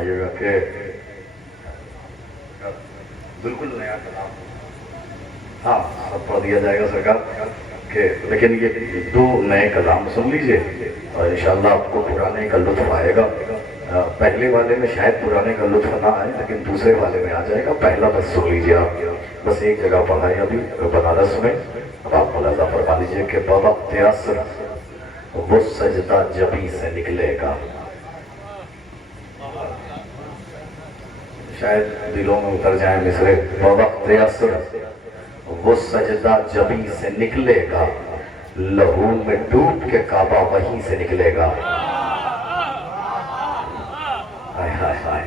आइएगा कि बिल्कुल नया कलाम, हाँ सब पढ़ दिया जाएगा सरकार के, लेकिन ये दो नए कलाम सुन लीजिए और इंशाल्लाह आपको पुराने का लुत्फ आएगा। पहले वाले में शायद पुराने का लुत्फ ना आए, लेकिन दूसरे वाले में आ जाएगा। पहला बस सुन लीजिए आप, बस एक जगह पढ़ा है अभी बनारस में। अब आप मुलाजा फरमा लीजिए कि बवक्त असर वो सजदा जबी से निकलेगा। शायद दिलों में उतर जाए मिसरे। बवक्त असर वो सजदा जबी से निकलेगा, लहू में डूब के काबा वहीं से निकलेगा। हाय हाय हाय,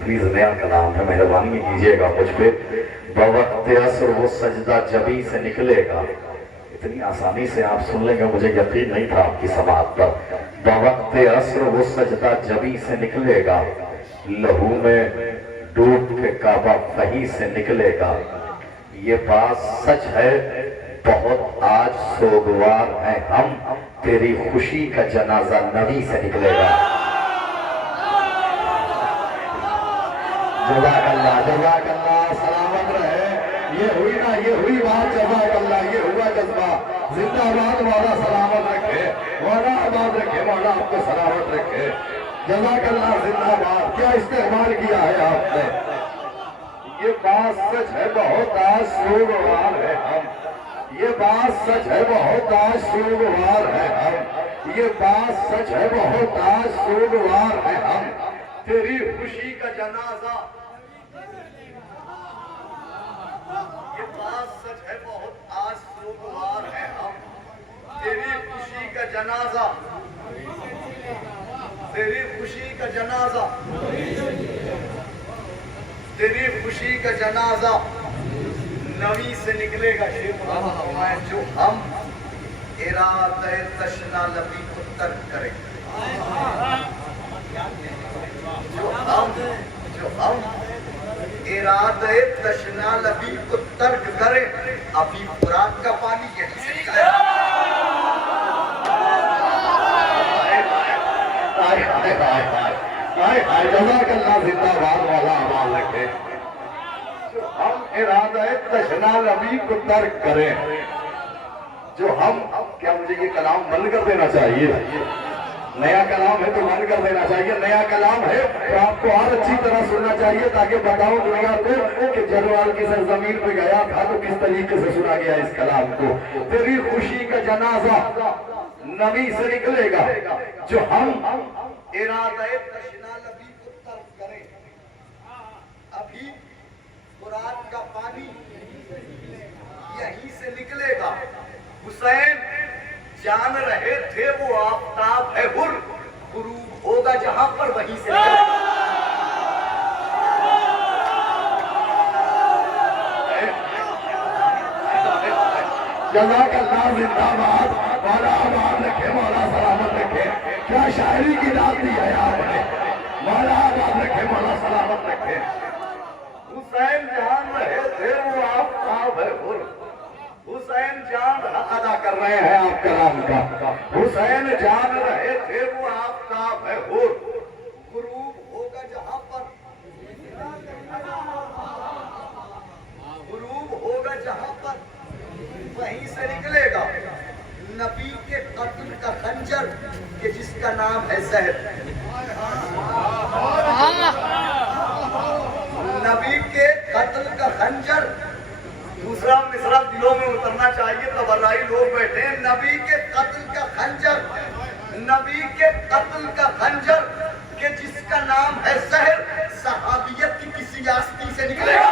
प्लीज नया कलाम है, मेहरबानी कीजिएगा मुझ पे। बवक्त असर वो सजदा जबी से निकलेगा। इतनी आसानी से आप सुन लेंगे, मुझे यकीन नहीं था आपकी समाअत पर। बवक्त असर वो सजदा जबी से निकलेगा, लहू में डूब के काबा वहीं से निकलेगा। ये बात सच है बहुत आज सोगवार है हम, तेरी खुशी का जनाजा नबी से निकलेगा। जज़ाकल्लाह जज़ाकल्लाह, सलामत रहे। ये हुई ना, ये हुई बात, जज़ाकल्लाह, ये हुआ जज्बा। जिंदाबाद, मौला सलामत रखे, मौला आबाद रखे, मौला आपको सलामत रखे। जज़ाकल्लाह, जिंदाबाद। क्या इस्तेमाल किया है आपने। ये बात सच है बहुत आज सोगवार है हम, ये बात सच है बहुत आज सोगवार है हम, ये बात सच है बहुत आज सोगवार है हम, तेरी खुशी का जनाजा। ये बात सच है बहुत आज सोगवार है हम, तेरी खुशी का जनाजा, तेरी खुशी का जनाजा, तेरी खुशी का जनाजा नवी से निकलेगा। जो हम इरादे तशना लबी को तर्क करें, जो हम इरादे तशना लबी को तर्क करें, अभी फुरात का पानी यहीं से निकलेगा। जज़ाकल्लाह, जिंदाबाद, मौला आबाद रखे। जो हम इरादा तशना नबी को तर्क करें, जो हम, क्या मुझे ये कलाम बंद कर देना चाहिए? नया कलाम है तो बंद कर देना चाहिए। नया कलाम है तो आपको और अच्छी तरह सुनना चाहिए, ताकि बताओ दुनिया को कि जलवाल की सरजमीन पे गया था तो किस तरीके से सुना गया इस कलाम को। तेरी खुशी का जनाजा नबी से निकलेगा, जो हम इरादे तशना नबी को तर्क करें, अभी फुरात का पानी यहीं से निकलेगा। हुसैन जान रहे थे वो आफताब है हुर, गुरूब होगा जहां पर वहीं से निकलेगा। जज़ाकल्लाह, जिंदाबाद, मौला आबाद रखे, मौला सलामत रखे। क्या शायरी की दाद दी है आपने, मौला आबाद रखे, मौला सलामत रखे। हुसैन जान रहे थे वो आफताब है हुर, हुसैन जान अदा कर रहे हैं आप कलाम का। हुसैन जान रहे थे वो आफताब है हुर, गुरूब होगा जहां पर, गुरूब होगा जहां पर वहीं से निकलेगा। नबी के कत्ल का खंजर के जिसका नाम है जहर, नबी के कत्ल का खंजर। दूसरा मिसरा दिलों में उतरना चाहिए, तबर्राई लोग बैठे हैं। नबी के कत्ल का खंजर, नबी के कत्ल का खंजर के जिसका नाम है जहर, सहाबियत की किसी आस्ती से निकलेगा।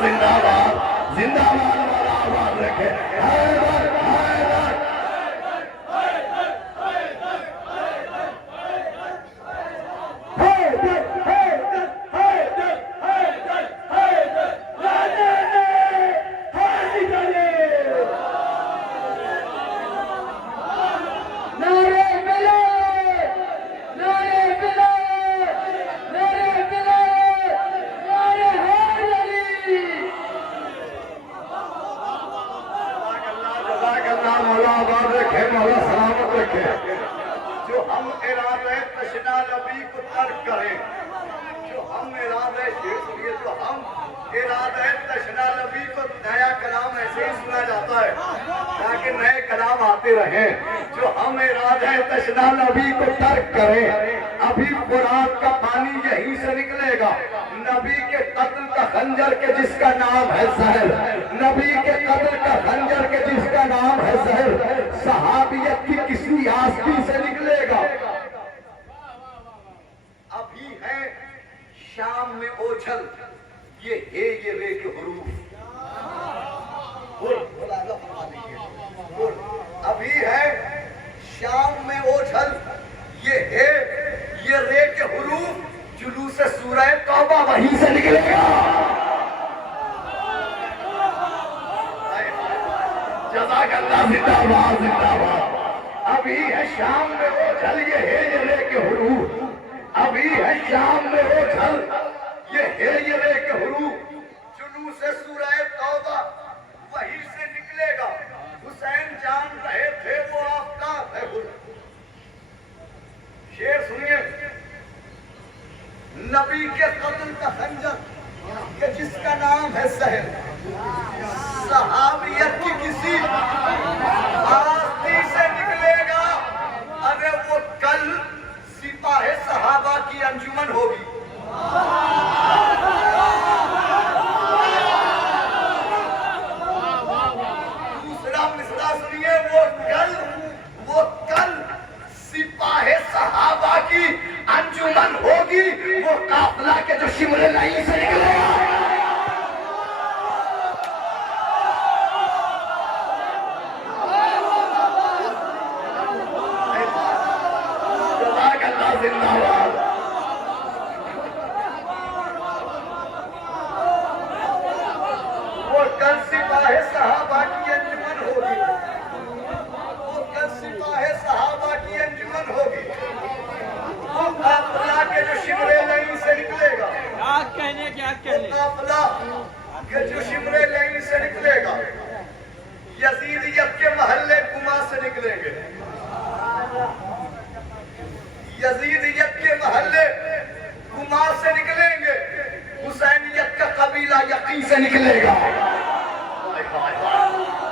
जिंदाबाद, जिंदाबाद, मौला आबाद रखे। मौला सलामत रखे। जो हम इरादे तशना नबी को तर्क करें, जो हम इरादे सुनिए, जो हम इरादे तशना नबी को नया कलाम ऐसे ही सुना जाता है ताकि नए कलाम आते रहें। जो हम इरादे तशना नबी को तर्क करें, अभी फुरात का पानी यहीं से निकलेगा। नबी के कत्ल का खंजर के जिसका नाम है सहर, नबी के कत्ल का खंजर के जिसका नाम है सहर, सहाबियत की किसी आस्ती से निकलेगा। अभी है शाम में ओझल, ये रे के हुरूफ। अभी है शाम में ओझल, ये रे के हुरूफ, जुलूस सूरह तौबा वहीं से निकलेगा। जज़ाकल्लाह, जिंदाबाद जिंदाबाद। अभी है शाम में ओझल, ये रे के हुरूफ। अभी है शाम में ओझल, ये रे के हुरूफ, जुलूस सूरह तौबा वहीं से निकलेगा। हुसैन जान रहे थे वो आफ्ताब है हुरूफ। शेर सुनिए, नबी के कत्ल का खंजर के जिसका नाम है सहर, सहाबियत की किसी आस्ती से निकलेगा। अरे वो कल सिपाहे सहाबा की अंजुमन होगी। दूसरा मिसरा सुनिए, वो कल सिपाहे सहाबा की अंजुमन होगी। वो काफिला के जो शिमरे नहीं से निकलेगा। जिंदाबाद। वो कल सिपाहे सहाबा की अंजुमन होगी। वो कल सिपाहे सहाबा की अंजुमन होगी। वो काफिला के जो शिमरे नहीं से निकलेगा। क्या कहने काफिला के जो शिमरे नहीं से निकलेगा। यजीदियत के महल्ले गुमा से निकलेंगे। यजीदियत के महल्ले गुमा से निकलेंगे। हुसैनियत का कबीला यकीन से निकलेगा।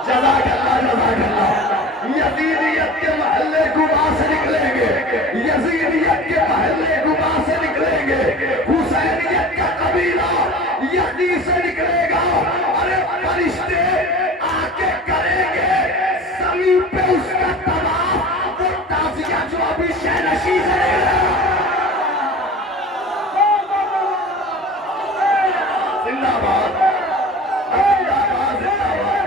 जज़ाकल्लाह जज़ाकल्लाह। यजीदियत के महल्ले गुमा से निकलेंगे। यजीदियत के महल्ले गुमा से निकलेंगे। हुसैनियत का कबीला यकीन से निकलेगा। अरे फरिश्ते आके करेंगे ज़मीन पे उसका तबाह, वो ताज़िया जो अभी शहनशी से जिंदाबाद जिंदाबाद जिंदाबाद।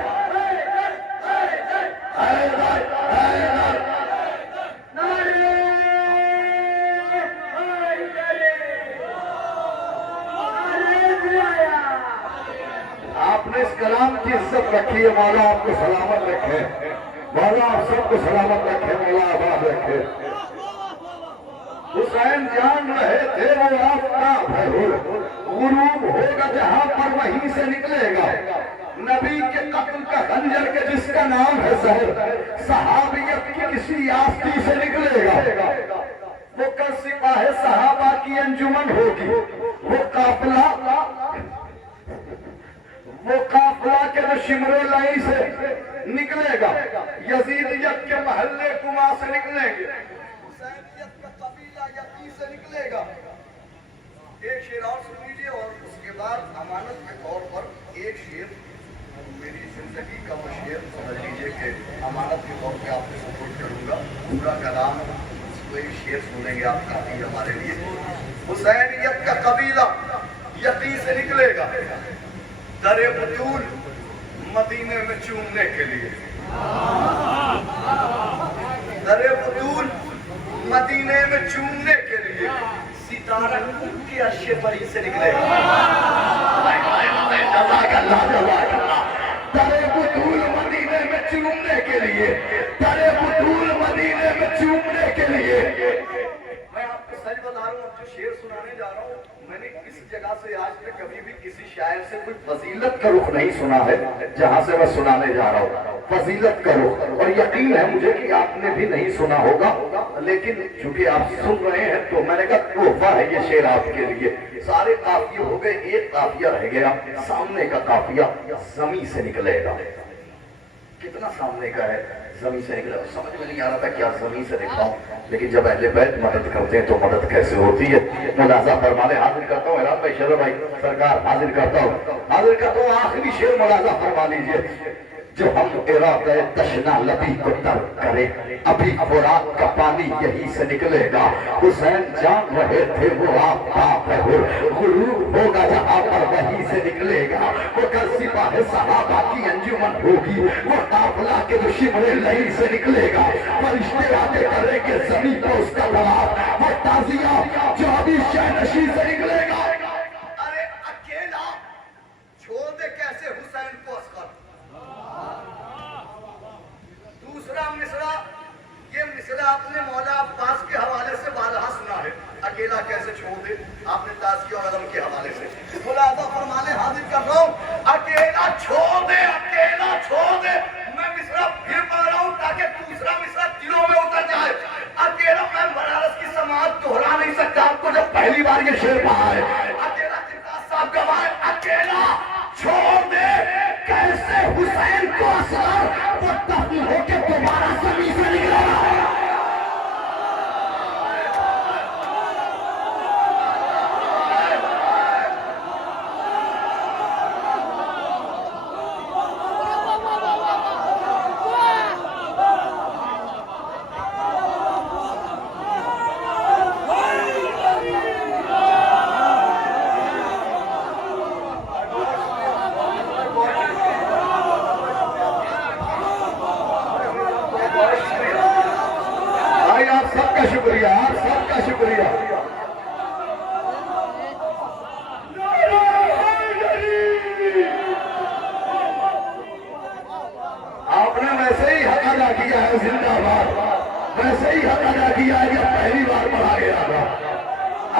आपने इस कलाम की इज्जत रखी है, मौला आपको सलामत रखे। मौला आप सबको सलामत रखे, मौला आबाद रखे। हुसैन जान रहे थे वो आफ्ताब है गुरूब होगा जहां पर वहीं से निकलेगा। नबी के कत्ल का खंजर के जिसका नाम है सहर, सहाबियत की किसी आस्ती से निकलेगा। वो कल सिपाहे सहाबा की अंजुमन होगी। वो काफिला के जो शिमरे लाई से निकलेगा। यजीदियत के महल्ले कुमा से निकलेंगे। हुसैनियत का कबीला यकीन से निकलेगा। एक शेर और सुन लीजिए और उसके बाद अमानत के तौर पर एक शेर, मेरी जिंदगी का वो शेर समझ लीजिए कि अमानत के तौर पे आपको सपोर्ट करूंगा। पूरा कलाम कोई शेर सुनेंगे आप काफी हमारे लिए। हुसैनियत का कबीला यकीन से निकलेगा। दरे बतूल मदीने में चूमने के लिए। दरे बतूल मदीने में चूमने के लिए सितारा के अर्शे पर ही से निकलेगा। दरे बतूल मदीने में चूमने के लिए, दरे बतूल मदीने में चूमने के लिए। मैं आपको सच बता रहा हूँ, अब जो शेर सुनाने जा रहा हूँ, मैंने इस जगह से आज तक कभी भी किसी शायर से कोई फजीलत का रुख नहीं सुना है जहां से मैं सुनाने जा रहा हूँ। फजीलत करो। और यकीन है मुझे कि आपने भी नहीं सुना होगा, लेकिन चूंकि आप सुन रहे हैं तो मैंने कहा तोहफा है ये शेर आपके लिए। सारे काफिये हो गए, एक काफिया रह गया, सामने का काफिया जमी से निकलेगा। कितना सामने का है, जमी से निकलेगा। समझ में नहीं आ रहा था क्या जमी से दिखाऊं, लेकिन जब अहले बैत मदद करते हैं तो मदद कैसे होती है। मुलाजा फरमाने हाजिर करता हूँ हैरान भाई, शरफ भाई सरकार हाजिर करता हूँ आखिरी शेर मुलाजा फरमा लीजिए। जो हम इरादा तशना लबी को तर्क करे, अभी फुरात का पानी यही से निकलेगा। हुसैन जान रहे थे वो आप गुरूर होगा जहाँ पर वही से निकलेगा। वो कल सिपाही सहाबा की अंजुमन होगी, वो काफिला के जो शिमरे लही से निकलेगा। फरिश्ते आते करेंगे जमीन को उसका जवाब, वो ताजिया जो अभी शहनशी से निकलेगा। अरे अकेला छोड़ दे कैसे हुसैन को असगर। दूसरा मिसरा, ये मिसरा आपने मौला अब्बास के हवाले से बारहा सुना है, अकेला कैसे छोड़ दे। आपने ताज़किया और अदम के हवाले से मुलाजा फरमाने हाजिर कर रहा हूँ, अकेला छोड़ दे, अकेला छोड़ दे। मैं मिसरा फिर पढ़ रहा हूँ ताकि दूसरा मिसरा दिलों में उतर जाए। अकेला मैं बनारस की समाज दोहरा नहीं सकता आपको जब पहली बार ये शेर पढ़ा है। अकेला जिंदा साहब गवाए, अकेला छोड़ दे कैसे हुसैन को असर, वो दफन होके दोबारा जमीन से निकलेगा। शुक्रिया, आप सबका शुक्रिया। आपने वैसे ही हक अदा किया है, जिंदाबाद। वैसे ही हक अदा किया है जब पहली बार पढ़ा गया था।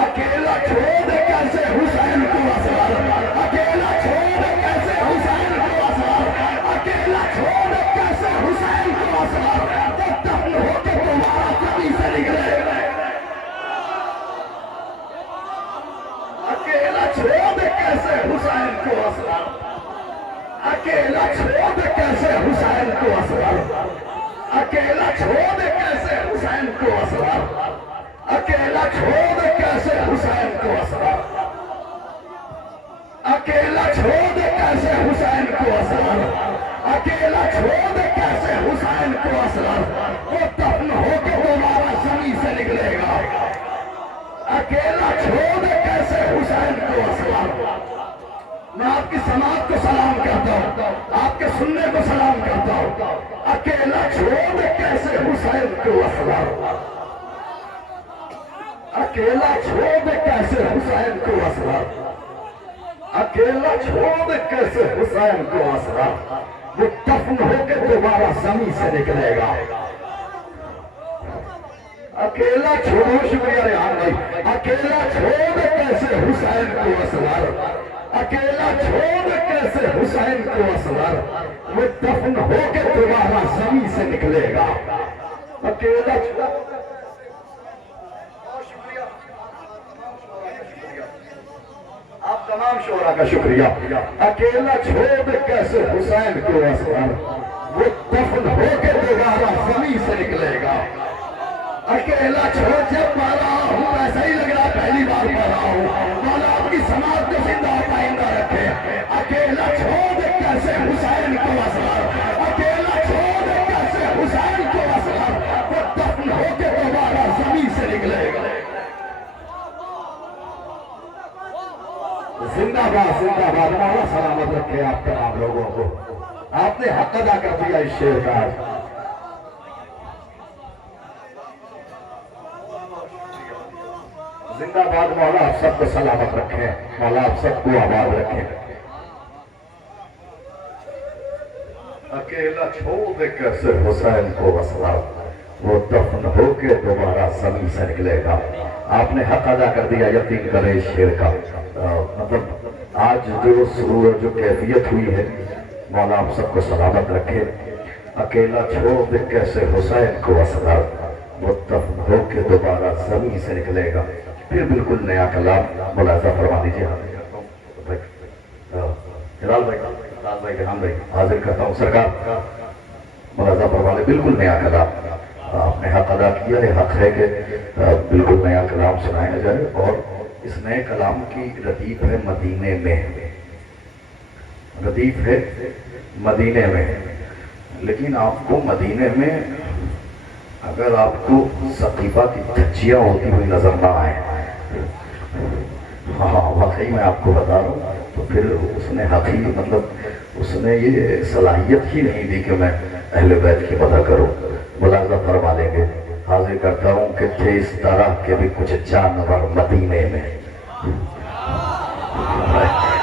अकेला छोड़ दे कैसे हुसैन को असर, अकेला छोड़ दे कैसे हुसैन को असर, अकेला छोड़ दे कैसे हुसैन को असर, वो दफन होके तुम्हारा जमीन से निकले। अकेला छोड़ दे कैसे हुसैन को असर, अकेला छोड़ दे कैसे हुसैन को असर, अकेला छोड़ दे कैसे हुसैन को असर, अकेला छोड़ दे कैसे हुसैन को असर, अकेला छोड़ दे कैसे हुसैन को असर, अकेला छोड़ दे कैसे हुसैन को असर, वो दफन होके दोबारा जमीन से निकलेगा। अकेला छोड़ दे कैसे हुसैन को असर। मैं आपकी समाज को सलाम करता हूँ, आपके सुनने को सलाम करता हूँ। अकेला छोड़ दे कैसे हुसैन को असर, अकेला छोड़ दे कैसे हुसैन को असर, अकेला छोड़ दे कैसे हुसैन को असर, वो दफन होके दोबारा जमीन से निकलेगा। अकेला छोड़ो, शुक्रिया रेहान भाई। अकेला छोड़ दे कैसे हुसैन को असर, अकेला छोड़ दे कैसे हुसैन को असर, वो दफन होके दोबारा जमीन से निकलेगा। अकेला आप तमाम शोरा का शुक्रिया। अकेला छोड़ दे कैसे हुसैन को असर, वो दफन होके दोबारा जमीन से निकलेगा। अकेला छोड़ जब मारा हूँ ऐसा ही लग रहा पहली बार पढ़ा हूँ। मौला आपकी समाज को जिंदा पाइंदा रखे। अकेला छोड़ दे कैसे हुसैन को असर, अकेला छोड़ दे कैसे हुसैन को असर, वो दफन होके दोबारा जमीन से निकलेगा। जिंदाबाद जिंदाबाद, मौला सलामत रखे आप तमाम लोगों को। आपने हक अदा कर दिया इस शेर का। जिंदाबाद, मौला आप सबको सलामत रखे, मौला आप सबको आबाद रखे। अकेला छोड़ दे कैसे हुसैन को असर, वो दफन होके दोबारा जमीन से निकलेगा। आपने हक अदा कर दिया, यकीन करे इस शेर का। मतलब आज जो सुरूर जो कैफियत हुई है, मौला आप सबको सलामत रखे। अकेला छोड़ दे कैसे हुसैन को असगर, वो तब होके दोबारा जमीन से निकलेगा। फिर बिल्कुल नया कलाम मुलाजा फरमा दीजिए। हिलाल भाई, लाल भाई, रेहान भाई, हाजिर करता हूँ सरकार, मुलाजा फरमा ले। बिल्कुल नया कलाम आपने हक अदा किया है, हक है कि बिल्कुल नया कलाम सुनाया जाए। और इस नए कलाम की रदीफ है मदीने में, रदीफ है मदीने में। लेकिन आपको मदीने में अगर आपको सकीफा की धज्जियाँ होती हुई नजर ना आए, हाँ वाकई मैं आपको बता रहा हूँ, तो फिर उसने हकी मतलब उसने ये सलाहियत ही नहीं दी कि मैं अहले बैत की मदद करूँ। मुलाजा फरमा लेंगे। हाजिर करता हूँ कि थे इस तरह के भी कुछ जानवर मदीने में।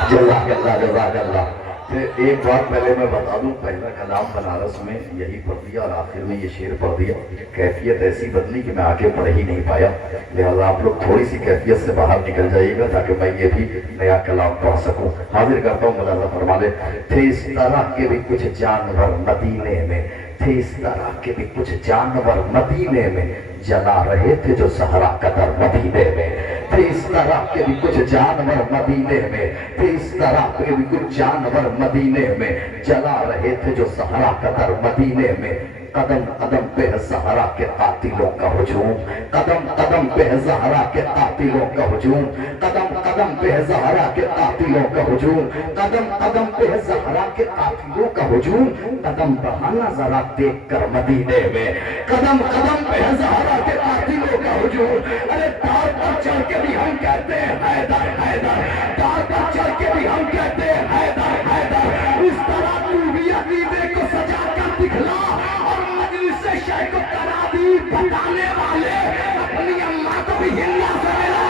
जज़ाकल्लाह। एक बार पहले मैं बता दूं, पहला कलाम बनारस में यही पढ़ दिया और आखिर में ये शेर पढ़ दिया। कैफियत ऐसी बदली कि मैं आगे पढ़ ही नहीं पाया। लिहाजा आप लोग थोड़ी सी कैफियत से बाहर निकल जाइएगा ताकि मैं ये भी नया कलाम पढ़ सकूं। हाजिर करता हूँ, मुलाजा फरमा ले। थे इस तरह के भी कुछ जानवर मदीने में, थे इस तरह के भी कुछ जानवर मदीने में, जला रहे थे जो सहरा कदर मदीने में। थे इस तरह के भी कुछ जानवर मदीने में, थे इस तरह के भी कुछ जानवर मदीने में, जला रहे थे जो सहरा कदर मदीने में। कदम कदम पे है ज़हरा के कातिलों का हुजूम, कदम कदम पे है ज़हरा के कातिलों का हुजूम, कदम कदम पे है ज़हरा के कातिलों का हुजूम, कदम कदम पे है ज़हरा के कातिलों का हुजूम। कदम बढ़ाना जरा देख कर मदीने में, कदम कदम पे है ज़हरा के कातिलों का हुजूम। अरे तार पर चढ़ के भी हम कहते हैं हैदर हैदर, तार पर चढ़ के भी हम कहते हैं हैदर हैदर। इस तरह तू भी अकीदे को सजा कर दिखला और मजलिस शेख को करा दी बताने वाले अपनी अम्मा को भी हिला से मिला।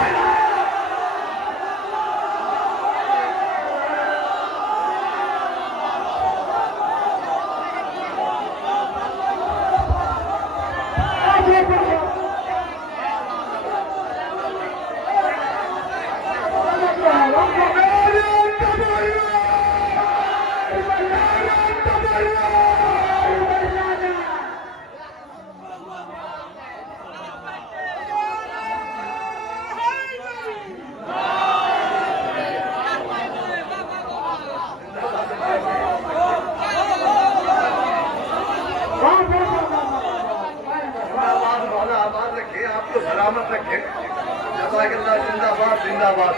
आपको सलामत रखे। जज़ाकल्लाह, जिंदाबाद जिंदाबाद।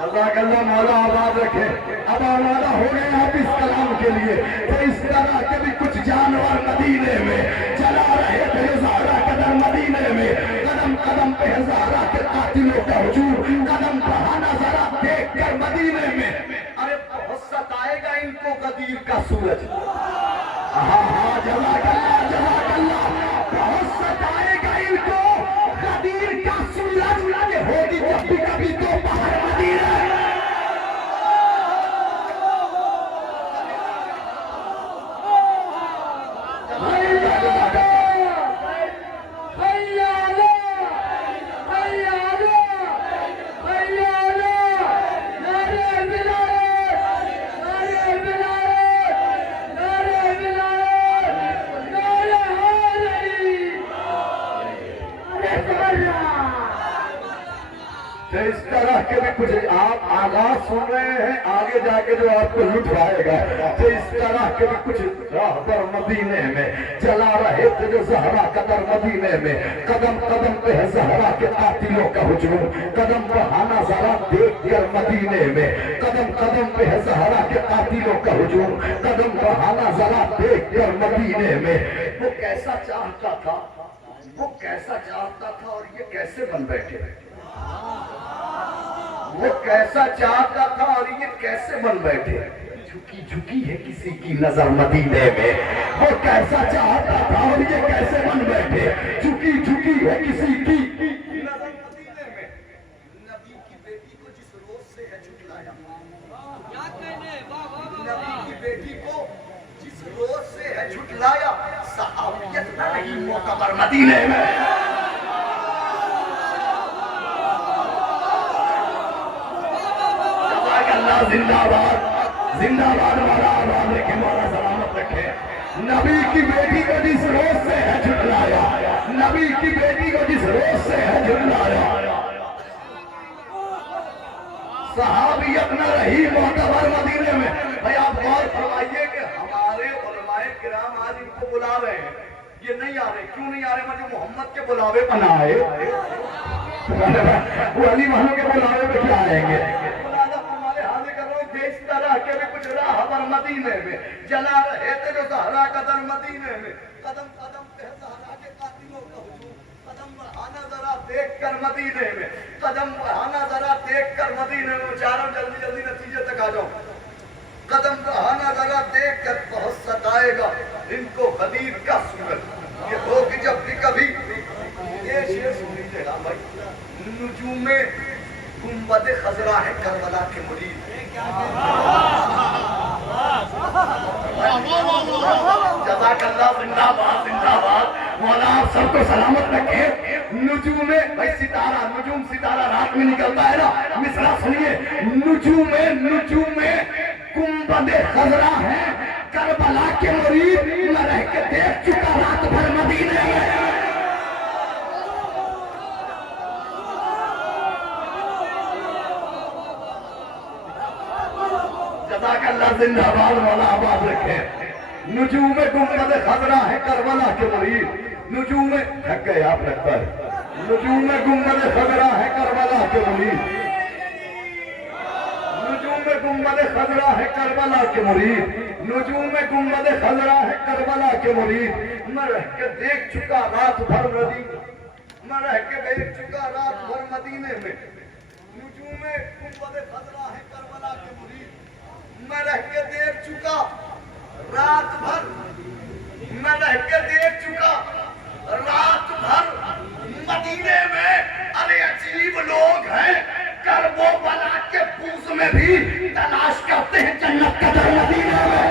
जज़ाकल्लाह, मौला आबाद रखे। अब आमादा हो गए आप इस कलाम के लिए। तो इस तरह के भी कुछ जानवर मदीने में, जला रहे थे ज़हरा कदर मदीने में। कदम कदम पे ज़हरा के कातिलों का हुजूम, कदम बढ़ाना जरा देख कर मदीने में। अरे बहुत सताएगा इनको गदीर का सूरज। हाँ हाँ, जज़ाकल्लाह जज़ाकल्लाह। बहुत सताएगा इनको गदीर का सूरज। होगी जब भी कभी तो बाहर मदीना। इस तरह के भी कुछ आप आगाज सुन रहे हैं, आगे जाके जो आपको लुटवाएगा। तो इस तरह के भी कुछ राहबर मदीने में, जला रहे थे जो ज़हरा कदर मदीने में। कदम कदम पे है ज़हरा के कातिलों का हुजूम, कदम बढ़ाना जरा देख कर मदीने में। कदम कदम पे है ज़हरा के कातिलों का हुजूम, कदम बढ़ाना जरा देख कर मदीने में। वो कैसा चाहता था, वो कैसा चाहता था और ये कैसे बन बैठे। वो कैसा चाहता था और ये कैसे बन बैठे। झुकी झुकी है किसी की नजर मदीने में। वो कैसा चाहता था और ये कैसे बन बैठे। झुकी झुकी है किसी की नजर मदीने में। नबी की बेटी को जिस रोज से है झुठलाया, नबी की बेटी को जिस रोज से है झुठलाया, सहाबियत नहीं मोकबर मदीने में। अल्लाह जिंदाबाद, जिंदाबाद वाला आवाज रखे, मौला सलामत रखे। नबी की बेटी को जिस रोज से है झुटलाया, नबी की बेटी को जिस रोज से है झुटलाया, सहाबियत न रही मोहतबर मदीने में। भाई आप गौर फरमाइए कि हमारे उलमाए किराम आज इनको बुला रहे हैं, ये नहीं आ रहे, क्यों नहीं आ रहे? मुझे मोहम्मद के बुलावे पर ना आए, वो अली महल के बुलावे पे क्या आएंगे? इस तरह के भी कुछ राहबर मदीने में जला रहे थे जो सहरा कदर मदीने में, कदम कदम पे सहरा के कातिलों का हुजूम, कदम बढ़ाना जरा देख कर मदीने में, कदम बढ़ाना जरा देख कर मदीने में। चारों जल्दी जल्दी नतीजे तक आ जाओ। कदम बढ़ाना जरा देख कर बहुत सताएगा इनको गदीर का सूरज, ये होगी जब भी कभी। ये शेर सुन लीजिएगा भाई, नुजूमे गुंबद खजरा है करबला के मुरीद, जज़ाकल्लाह, जिंदाबाद जिंदाबाद, मौला आप सबको सलामत रखे। नुजूमे भाई सितारा, नुजूम सितारा रात में निकलता है ना, मिसरा सुनिए, नुजूमे गुंबद खजरा है करबला के मुरीद, मैं रह के देख चुका रात भर मदीने में। जज़ाकल्लाह, जिंदाबाद, मौला आबाद रखे। नुजूम गुंबद खजरा है करबला के मुरीद, नुजूम थक गए आप लगता है, नुजूम गुंबद खजरा है करबला के मुरीद, नुजूम गुंबद खजरा है करबला के मुरीद, नुजूम गुंबद खजरा है करबला के मुरीद। मैं रह के देख चुका रात भर मदीने, मैं रह के देख चुका रात भर मदीने में, नुजूम गुंबद खजरा है करबला के मुरीद, मैं रह के देख चुका रात भर, मैं रह के देख चुका रात भर मदीने में। अरे अजीब लोग हैं, करबो बला के पूस में भी तलाश करते हैं जन्नत का दर मदीने में।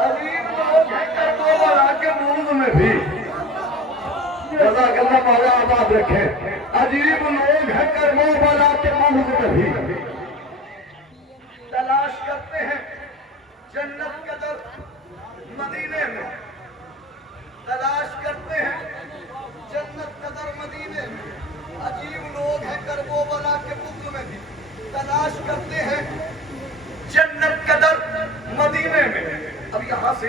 अजीब लोग हैं, करबो बला के पूस में भी, जज़ाकल्लाह, मौला आबाद रखे। अजीब लोग हैं करबला के पूस में भी तलाश करते हैं जन्नत का दर मदीने में, तलाश करते हैं जन्नत का दर मदीने में। अजीब लोग हैं करबला के पूस में भी तलाश करते हैं जन्नत का दर मदीने में। अब यहाँ से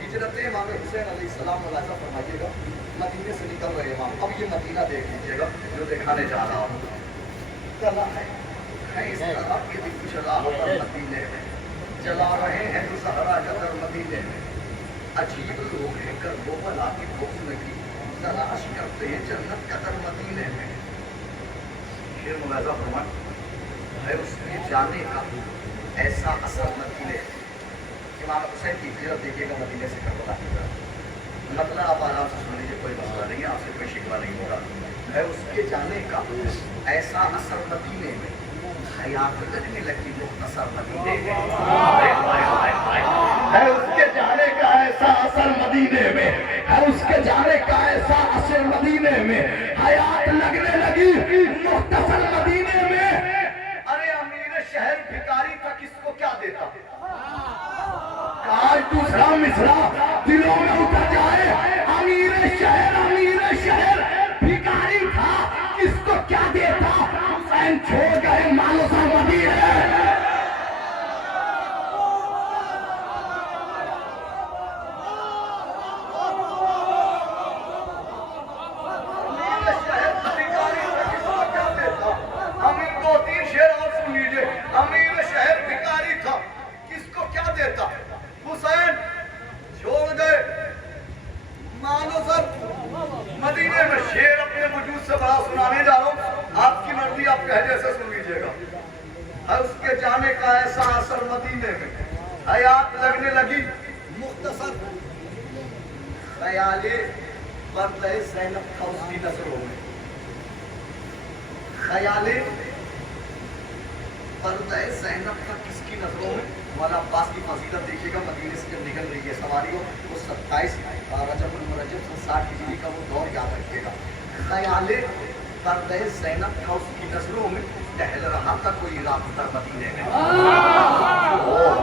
हिजरत इमाम हुसैन अलैहिस्सलाम मुलाजा फरमाइएगा, मदीने से निकल रहे इमाम। अब ये मदीना देख लीजिएगा जो दिखाने जा रहा हूँ, कला है इस तरह के भी कुछ राहबर मदीने में जला रहे हैं जो सहरा कदर मदीने में। अजीब लोग हैं करबला की पूस में भी तलाश करते हैं जन्नत का दर मदीने में। फिर मुलाजा फरमा है उसके जाने का ऐसा असर मदीने, इमाम हुसैन की हिजरत देखिएगा मदीने से करबला की तरफ, मतलब आप आराम से सुन लीजिए, कोई मसला नहीं है, आपसे कोई शिकवा नहीं होगा। है उसके जाने का ऐसा असर मदीने में, हयात लगने लगी मुख्तसर मदीने में। है उसके जाने का ऐसा असर मदीने में, है उसके जाने का ऐसा असर मदीने में, हयात लगने लगी मुख्तसर मदीने में। अरे अमीर शहर भिखारी था, किसको क्या देता? आज दूसरा मिसरा दिलों में उतर जाए, अमीर शहर भिखारी था, किसको क्या देता? हुसैन छोड़ गए मालो सा मदीने। मदीने में शेर अपने वजूद से बड़ा सुनाने जा रहा हूँ, आपकी मर्जी, आप कह जैसे सुन लीजिएगा। है उसके जाने का ऐसा असर मदीने में, हयात लगने लगी मुख्तसर, ख्याले बर्दे ज़ैनब था उसकी नजरों में, ख्याले बर्दे ज़ैनब था किसकी नजरों में? मौला अब्बास की फजीलत देखिएगा, मदीने से जब निकल रही है सवारियों, वो 27 रजब उल मुरज्जब 60 हिजरी का वो दौर याद रखिएगा। ख्याले पर्दे ज़ैनब था उसकी नजरों में, टहल रहा था कोई रात भर मदीने में।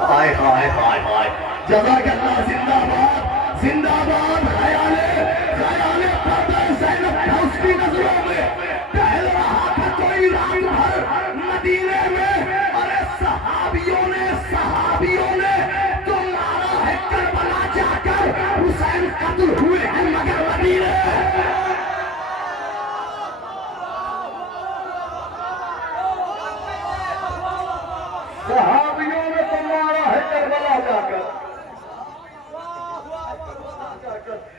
हाय हाय हाय हाय, जज़ाकल्लाह, जिंदाबाद जिंदाबाद। ख्याले ख्याले पर्दे ज़ैनब था उसकी नजरों में, टहल रहा था कोई रात भर मदीने में। अरे सहाबियों ने तो मारा है करबला जाकर, हुसैन कत्ल हुए हैं मगर मदीने। सहाबियों ने तो मारा है करबला जाकर,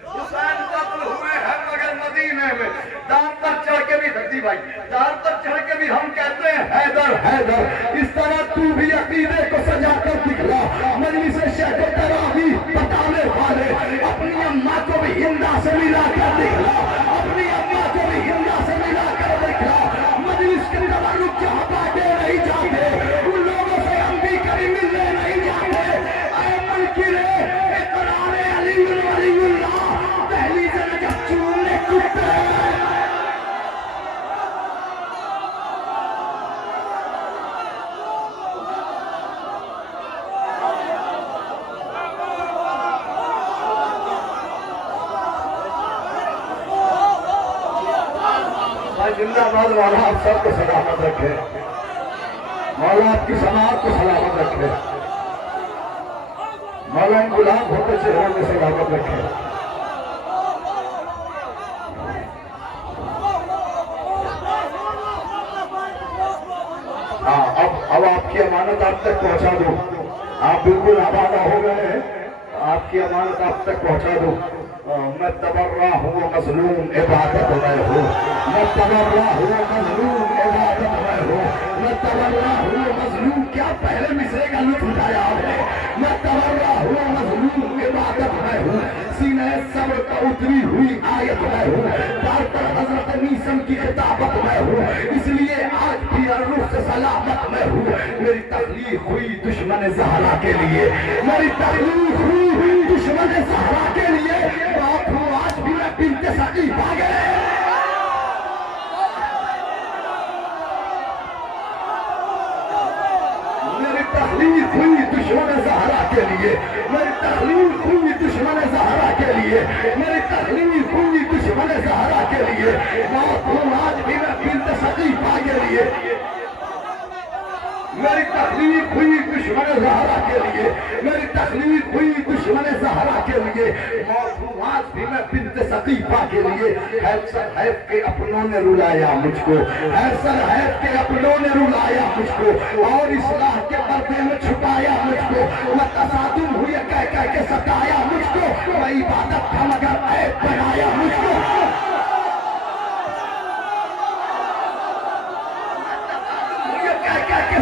हुसैन कत्ल हुए हैं मगर मदीने में। दांत पर चढ़ के भी धरती भाई, दांत पर चढ़ के भी हम कहते हैं हैदर हैदर। इस तरह तू भी अकीदे को सजा कर दिखला। मजलिस शेख तरावी बताने वाले अपनी अम्मा को भी हिंदा से मिला कर दिखला, अपनी अम्मा को भी हिंदा से मिला कर दिखला। मजलिस के तबरुक जहां बांटे नहीं जाते, उन लोगों से हम भी कभी मिलने नहीं जाते। ऐ मुनकिरे इकरारे अली वलीउल्लाह, पहली जगह चूने कुत्ते। जिंदाबाद। मौला आप सबको सलामत रखे, मौला आपकी समाज को सलामत रखे, मौला इन गुलाम होते चेहरों में सलामत रखे। हाँ, अब आपकी अमानत आप तक पहुंचा दूं। आप बिल्कुल आबादा हो गए हैं, आपकी अमानत आप तक पहुंचा दूं। मैं तबर्रा हूँ मजलूम इबादत में हूँ, मैं तबर्रा हूँ मजलूम इबादत में हूँ, मैं तबर्रा हूँ मजलूम। क्या पहले मिसरे का लुत्फ उठाया आपने? मैं तबर्रा हूँ मजलूम इबादत में हूँ, सीने सब्र का उतरी हुई आयत में हूँ, दार पर हजरत नीसम की खिताबत में हूँ, इसलिए आज भी रूह से सलामत में हूँ। मेरी तकलीफ हुई दुश्मन ज़हरा के लिए, मेरी तकलीफ हुई दुश्मन ज़हरा के लिए। बात हूँ आज भी मैं बिनते सकी भागे। मेरी तकलीफ हुई दुश्मन ज़हरा के लिए, मेरी तकलीफ हुई दुश्मन ज़हरा के लिए, मेरी तकलीफ हुई दुश्मन ज़हरा के लिए। बात हूँ आज भी मैं बिनते सकी भागे लिए। मेरी तकलीफ हुई दुश्मन ज़हरा के लिए, मेरी तकलीफ हुई दुश्मन ज़हरा के लिए। मौत हूँ आज भी मैं बिन्ते सकीफा के लिए। हैसर हैफ के अपनों ने रुलाया मुझको, हैसर हैफ के अपनों ने रुलाया मुझको, और इस्लाह के पर्दे में छुपाया मुझको। मैं तसादुम हुई कह कह के सताया मुझको, मैं इबादत था मगर ऐब बनाया मुझको।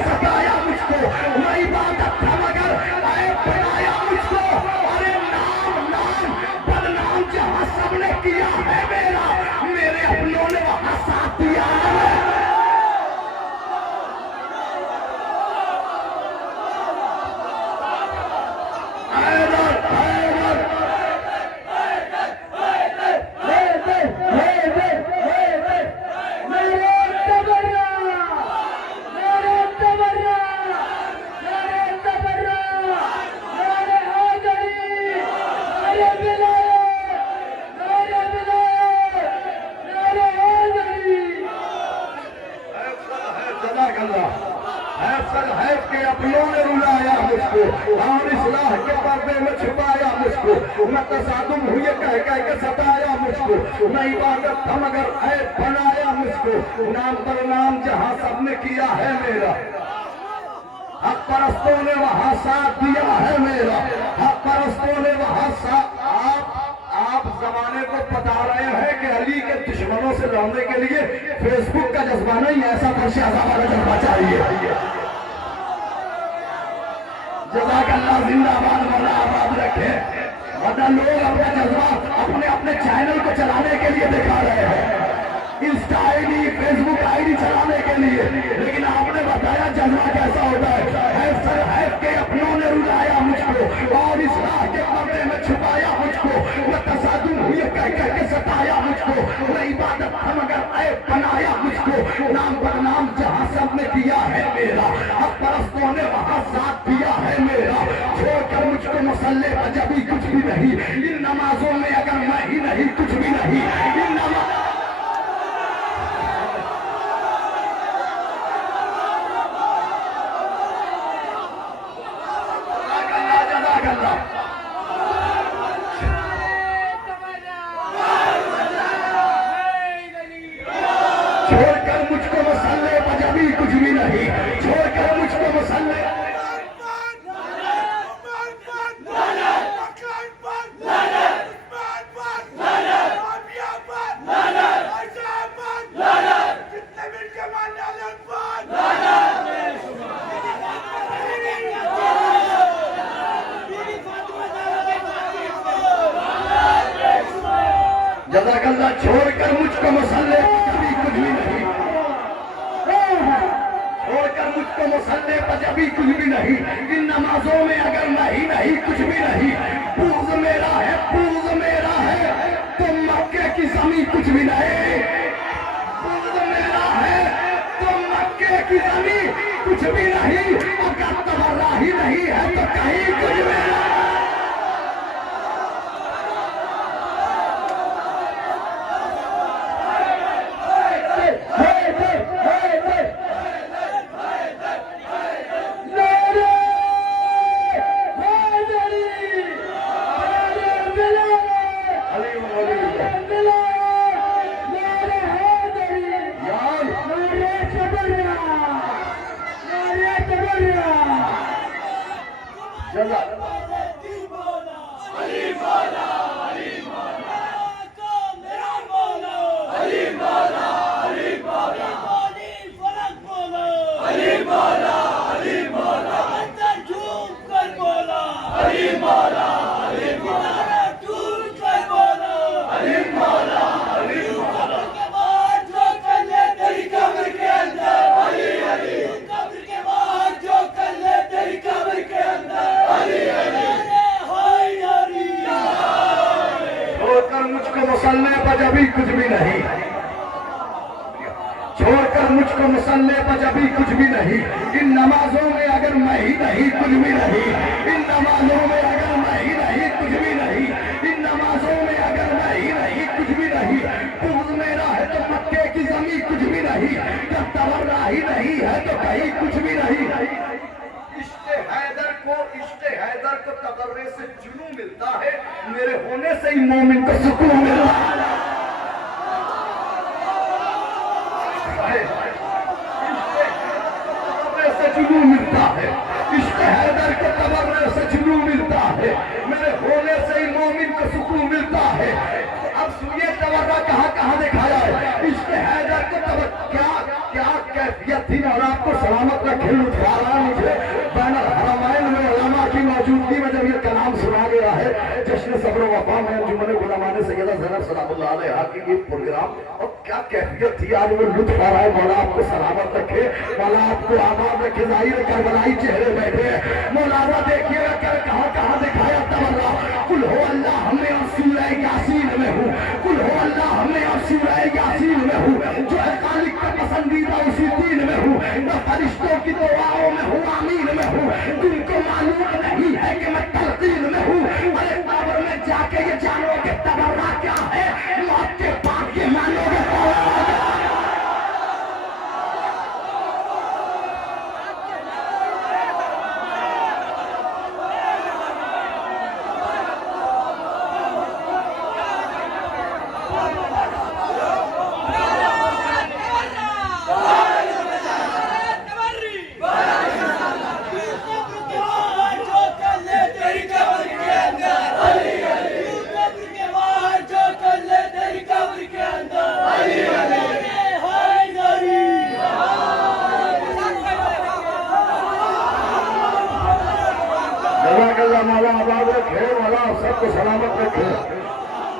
सताया मुझको, मैं इबादत था मगर ऐब बनाया मुझको। अरे नाम नाम बदनाम जहां सबने किया है मेरा, मेरे अपनों ने वहां साथ दिया है। और इस्लाह के पर्दे में छुपाया मुझको, मैं तसादुम हुए कह कह के सताया मुझको, मैं इबादत था मगर ऐब बनाया मुझको। नाम पर नाम जहां सबने किया है मेरा, हक परस्तों ने वहां साथ दिया है मेरा, हक परस्तों ने वहां साथ। आप जमाने को बता रहे हैं कि अली के दुश्मनों से लड़ने के लिए फेसबुक का जज्बा नहीं, ऐसा फर्श अज़ाब वाला जज्बा चाहिए। जज़ाकल्लाह, जिंदाबाद। मौला आबाद रखे। वरना लोग अपना जज्बा अपने अपने चैनल को चलाने के लिए दिखा रहे हैं, इंस्टा आईडी फेसबुक आईडी चलाने के लिए, लेकिन आपने बताया जज्बा कैसा होता है। हैफ के अपनों ने इस राह के पर्दे में छुपाया मुझको, न तसादुम हुए कह कह के सताया मुझको, न इबादत हम मगर ऐब बनाया मुझको, नाम बदनाम जहां सब ने किया है मेरा, अब परस्तों ने वहां साथ दिया है मेरा, छोड़कर मुझको मसल्ले पर जब भी कुछ भी नहीं, इन नमाजों में अगर मैं ही नहीं कुछ भी नहीं, इन नमाज छोड़कर मुझको मसल्ले पर जब भी कुछ भी नहीं, छोड़कर मुझको मसल्ले जज़ाकल्लाह, छोड़कर मुझको मसल्ले पर जब भी कुछ भी नहीं, छोड़कर मुझको मसल्ले पर जब भी कुछ भी नहीं, इन नमाजों में अगर नहीं नहीं कुछ भी नहीं, पूज मेरा है पूज मेरा है, तो मक्के की जमीन कुछ भी नहीं, पूज मेरा है तो मक्के की जमीन कुछ भी नहीं, अगर तबर्रा ही नहीं है तो कहीं कुछ भी नहीं। मसल्ले पर जब भी कुछ भी नहीं, छोड़कर मुझको मसल्ले पर जब भी कुछ भी नहीं, इन नमाजों में अगर मैं ही नहीं कुछ भी नहीं, इन नमाजों में अगर मैं ही नहीं कुछ भी नहीं, इन नमाजों में अगर मैं ही नहीं कुछ भी नहीं, पूज मेरा है तो मक्के की जमीन कुछ भी नहीं, जब तबर्रा ही नहीं है तो कहीं कुछ भी नहीं। इश्क़े हैदर को तबर्रे से जुनून मिलता है, मेरे होने से ही मोमिन को सुकून मिलता है। से जुनून मिलता है, इश्क़ हैदर को तबर्रे से जुनून मिलता है, मेरे होने से ही मोमिन को सुकून मिलता है। अब सुनिए तबर्रा कहाँ कहाँ दिखाया है, इश्क़ हैदर को तबर क्या क्या कैफियत थी, और आपको सलामत रखे उठा रहा मुझे बैनर हरमैन में उलमा की मौजूदगी में जब ये कलाम सुना गया है, जश्न सब्र वफा में जुमन गुलामाने सैयदा ज़ैनब सलामुल्लाह अलैहा की ये प्रोग्राम, और क्या कैफियत थी, आज वो लुत्फ आ रहा है। मौला आपको सलामत रखे, मौला आपको आबाद रखे, जाहिर करबलाई चेहरे बैठे हैं। मौलाना देखिएगा कर कहाँ कहाँ दिखाया तबर्रा, कुल हो अल्लाह हमें और सूरह यासीन में हूँ, कुल हो अल्लाह हमें और सूरह यासीन में हूँ, जो है खालिक का पसंदीदा उसी दीन में हूँ, मैं फरिश्तों की दुआओं में हूँ, आमीन में हूँ, तुमको मालूम नहीं है कि मैं तलकीन में हूँ। अरे कब्र में जाके ये जानोगे तबर्रा क्या है, मौत के बाद ये मानोगे मौला आबाद रखे, मौला सबको सलामत रखे,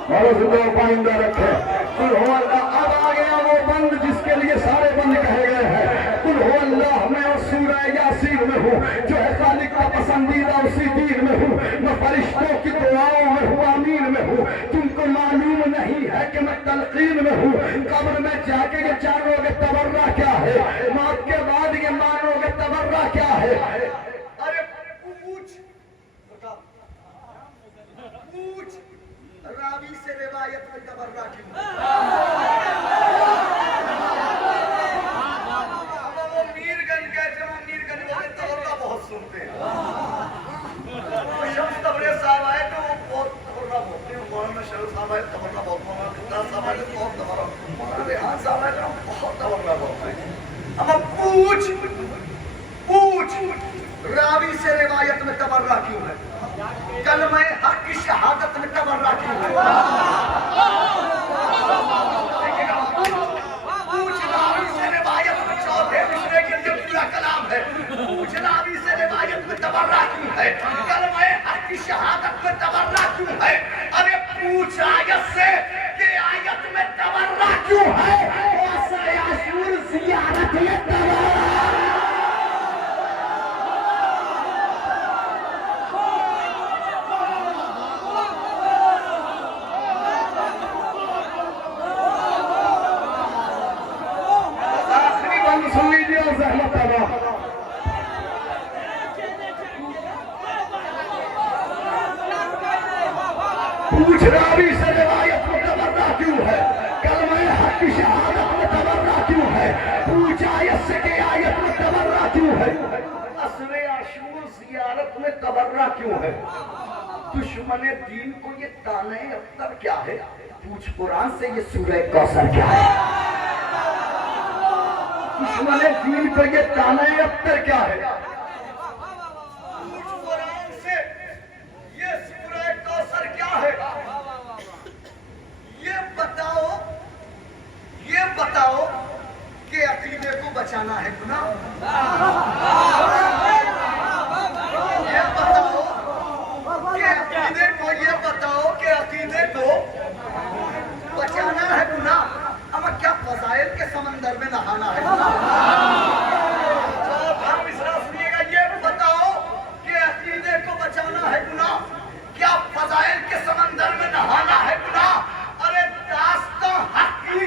मौला जिंदा पाइंदा रखे। कुल हो अल्लाह, अब आ गया वो बंद जिसके लिए सारे बंद कहे गए हैं। कुल कुल हो अल्लाह में और सूरह यासीन में हूँ, जो है खालिक का पसंदीदा उसी दीन में हूँ, मैं फरिश्तों की दुआओं में हूँ, आमीन में हूँ। तुमको मालूम नहीं है कि मैं तलकीन में हूँ। कब्र में जाके ये जानोगे तबर्रा क्या है, मौत के बाद ये मानोगे तबर्रा क्या है। अरे पूछ रावी से रिवायत में तबर्रा क्यों? वो मीरगंज गए थे, वो मीरगंज वाले तबर्रा बहुत सुनते हैं। शम्स तबरेज़ साहब आए तो वो बहुत तबर्रा बोलते हैं। मौलाना शरीफ साहब आए तबर्रा बहुत, मौलाना खुदा साहब आए बहुत तबर्रा, मौलाना रेहान साहब आए तो बहुत तबर्रा बोलते हैं। अब पूछ रावी से रिवायत में तबर्रा क्यों है? कलमे हक की शहादत में तबर्रा क्यों है? पूछ रावी से रिवायत में चौथे मिसरे के लिए पूरा कलाम है। पूछ रावी से रिवायत में तबर्रा क्यों है? कलमे हक की शहादत में तबर्रा क्यों है? अरे पूछ आयत से कि आयत में तबर्रा क्यों है? ज़ियारत में तबर्रा। सुन लीजिए और ज़हमत आवा। पूछ रावी से रिवायत में तबर्रा क्यों है? कलमे हक की शहादत में तबर्रा क्यों है? पूछ आयत से कि आयत में तबर्रा क्यों है? असरे आशूर ज़ियारत में तबर्रा क्यों है? दुश्मने दीन को ये ताने अख्तर क्या है? पूछ कुरान से ये सूरह कौसर क्या है? दुश्मने दीन को ये ताने अख्तर क्या है? पूछ कुरान से ये सूरह कौसर क्या है? ये बताओ कि अकीदे को बचाना है गुनाह? ये बताओ कि अकीदे को बचाना है गुनाह? अब क्या फजाइल के समंदर में नहाना है गुनाह? हम मिसरा सुनिएगा, ये बताओ कि अकीदे को बचाना है गुनाह? क्या फजाइल के समंदर में नहाना है गुनाह? अरे दास्तां हक की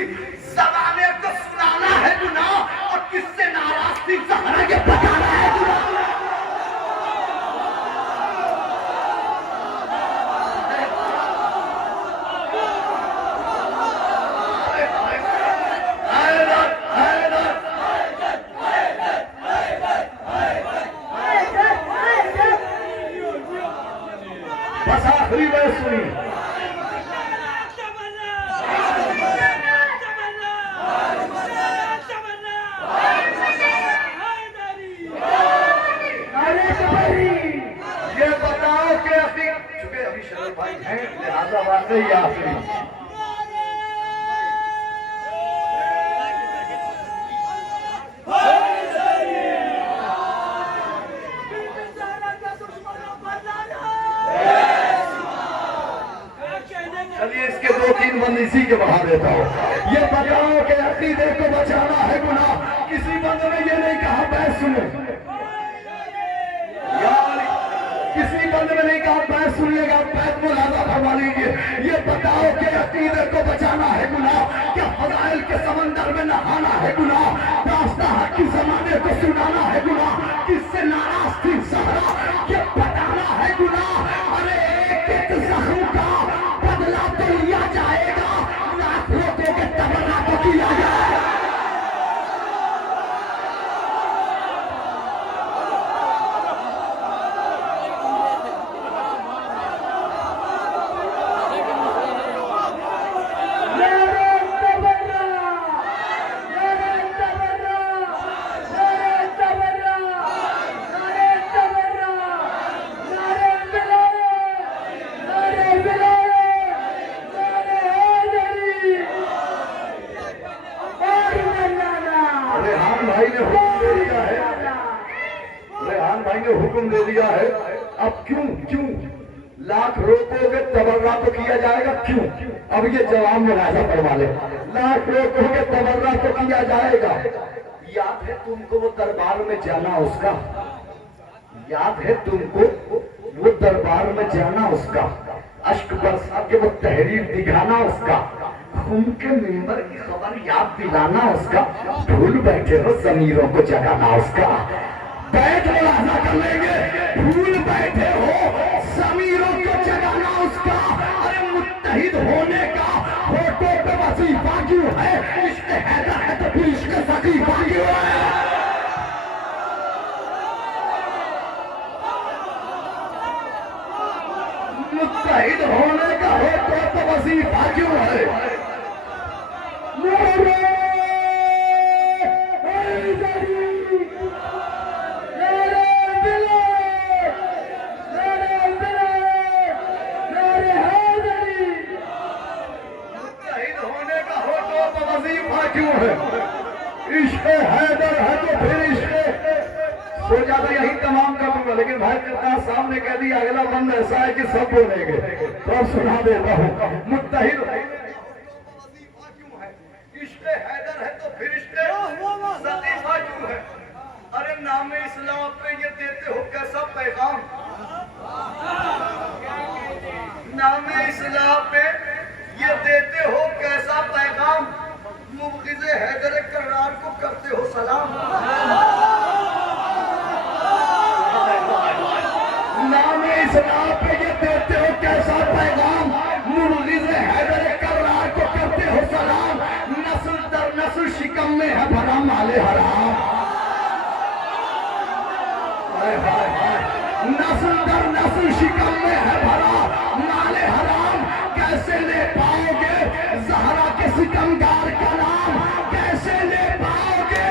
ज़माने को सुनाना है गुनाह? और किससे नाराज थी ज़हरा के बताना है गुनाह? बस आखिरी बात सुनिए। ये बताओ कि अभी शरीफ भाई हैं, लिहाजा बात नहीं आखिरी। चलिए इसके 2-3 बंद इसी के बढ़ा देता हूँ। ये बताओ कि अकीदे को बचाना है गुनाह? किसी बंद ने ये नहीं कहा बैठ सुनो, किसी बंद में नहीं कहा बैठ सुनिएगा, बैठ मुलाजा फरमा लीजिए। ये बताओ कि अकीदे को बचाना है गुनाह? क्या फजाइल के समंदर में नहाना है गुनाह? दास्तां हक की ज़माने को सुनाना है गुनाह? किससे नाराज थी ज़हरा ये बताना है गुनाह? अरे एक ज़ख्म का बदला तो लिया जाएगा, लाख लोगों के तबर्रा तो किया जाएगा। रेहान भाई ने हुक्म दे दिया है। अब क्यों लाख रोकोगे तबर्रा तो किया जाएगा? क्यों? अब ये जवाब मुलाजा फरमा ले। लाख रोकोगे तबर्रा तो किया जाएगा। याद है तुमको वो दरबार में जाना उसका, याद है तुमको वो दरबार में जाना उसका, अश्क बरसा के वो तहरीर दिखाना उसका, खून के मिंबर की खबर याद दिलाना उसका, भूल बैठे हो जमीरों को जगाना उसका। बैठ मुलाजा कर लेंगे, भूल बैठे हो जमीरों को जगाना उसका। अरे मुत्तहिद होने का फोटो पे वजीफा क्यों है, इश्क हैदर है तो फिर इश्क सकीफा क्यों है। मुत्तहिद होने का फोटो पे वजीफा क्यों है। क्यों है, इश्क हैदर है तो फिर इश्क। सोचा तो यही तमाम कर दूंगा, लेकिन भाई करतार साहब ने कह दिया अगला बंद ऐसा है कि सब बोलेंगे, तो अब सुना देता हूँ। मुत्तहिद क्यों है, इश्क हैदर है तो फिर इश्क सतीफा क्यों है। अरे नाम इस्लाम पे ये देते हो कैसा पैगाम, नाम इस्लाम पे ये देते हो कैसा पैगाम, मुबगिज़े हैदर कर्रार को करते हो सलाम। नाम इस्लाम पे ये देते हो कैसा पैगाम, मुबगिज़े हैदर कर्रार को करते हो सलाम। नस्ल दर नस्ल शिकम में है भरा माले हराम, नस्ल दर नस्ल शिकम में है भरा माले हराम। कैसे ले पाओगे ज़हरा के सिकंदर का नाम, कैसे ले पाओगे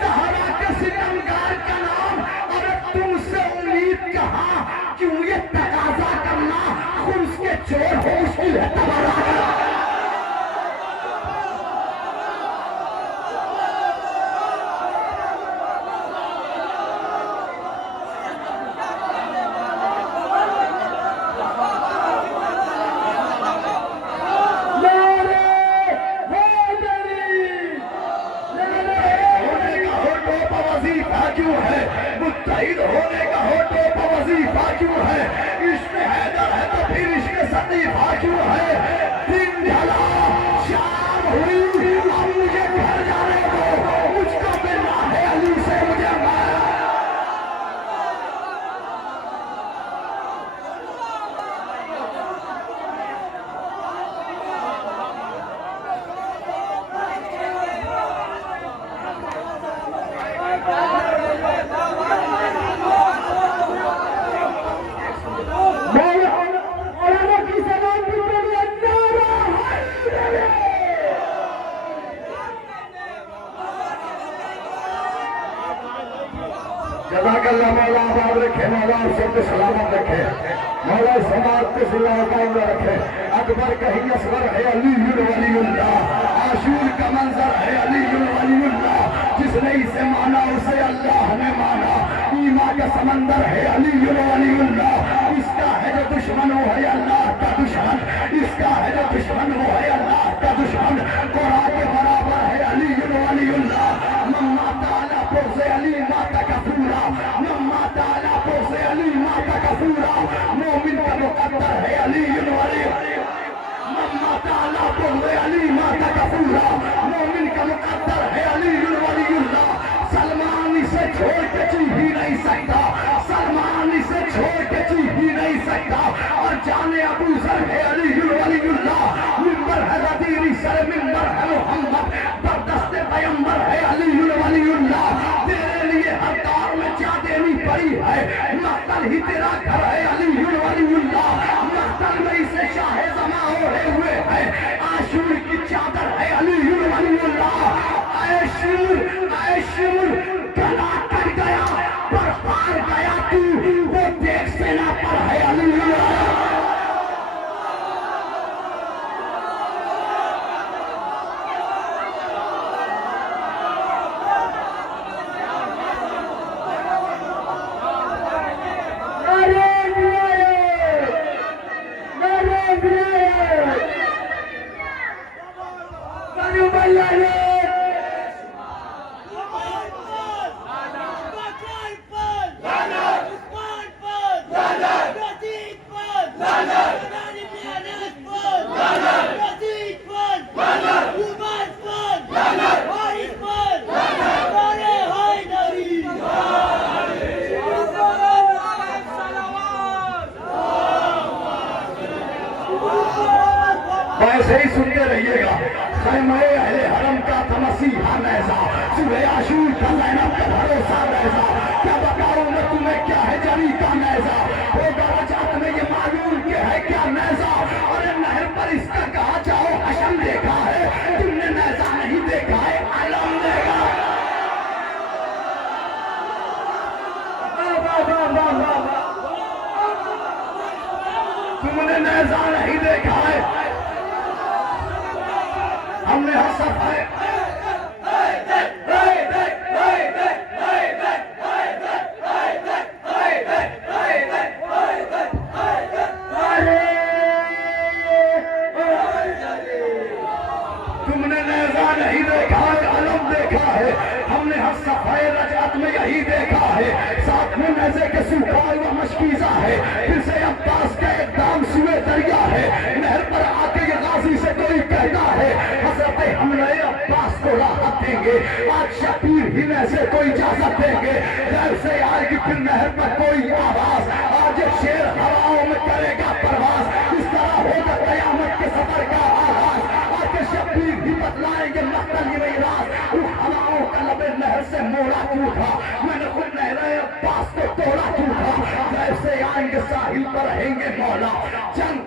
ज़हरा के सिकंदर का नाम। अरे तुमसे उम्मीद कहाँ, क्यों ये तकाजा करना, खुद उसके चोर हो उसकी है तबारा। क्यों है, मुत्तहिद होने का होठों पर वजीफा क्यों है, इश्क हैदर है तो फिर इश्क सतीफा क्यों है। दिन ढला शाम हुई अब मुझे घर जाने दो, मुझको मिलना है अली से मुझे जज़ाकल्लाह। मौला आबाद रखे, मौला सबको सलामत रखे, मौला समाज को सिलाकाउंड रखे। अकबर कहीं असगर है अली वलीउल्लाह, आशूर का मंजर है अली वलीउल्लाह। जिसने इसे माना उसे अल्लाह ने माना, ईमा का समंदर है अली वलीउल्लाह। इसका है जो दुश्मन वो है अल्लाह का दुश्मन, इसका है जो दुश्मन वो है अल्लाह का दुश्मन। कुरान के बराबर है अली वलीउल्लाह। मम्मा ताला पोसे अली माता का पूरा, मम्मा ताला पोसे अली माता का पूरा। मोमिन का मुकद्दर है अली वलीउल्लाह, मम्मा ताला पोसे अली माता का पूरा। मोमिन का मुकद्दर है अली वलीउल्लाह। सलमान इसे छोड़ के जी ही नहीं सकता, सलमान इसे छोड़ के जी ही नहीं सकता। और जाने अबू जर है अली वलीउल्लाह। वैसे ही सुनते रहिएगा। मैं अहले हरम का तमसीहा नैजा, सुबह आशूर का लैनब का भरोसा नैजा, क्या बताऊं मैं तुम्हें क्या है जरी का नैजा, होगा वजात में ये मालूम के है क्या नैजा। अरे नहर पर इसका कहा जाओ हशम देखा है, तुमने नैजा नहीं देखा है आलम देखा। तुमने नैजा नहीं देखा है, हमने हर सफाई तुमने नैजा नहीं देखा है अलम देखा है, हमने हर सफाई रजात में यही देखा है। साथ में नैजे के सुखाए व मशकीजा है, फिर से अब्बास का एक दाम सुए दरिया है। नहर पर आके ये गाजी से कोई कहता है हजरत हमने अब्बास को राहत देंगे, आज शबीर ही में से कोई इजाजत देंगे। घर से आएगी फिर नहर पर कोई आवाज, आज एक शेर हवाओं में करेगा परवाज। इस तरह होगा कयामत के सफर का आगाज, आके शबीर ही बतलाएंगे मकतल ये राज। उन हवाओं का लबे नहर से मोड़ा टूटा, मैंने खुद नहरे अब्बास को तोड़ा टूटा। घर से आएंगे साहिल पर रहेंगे मौला, जंग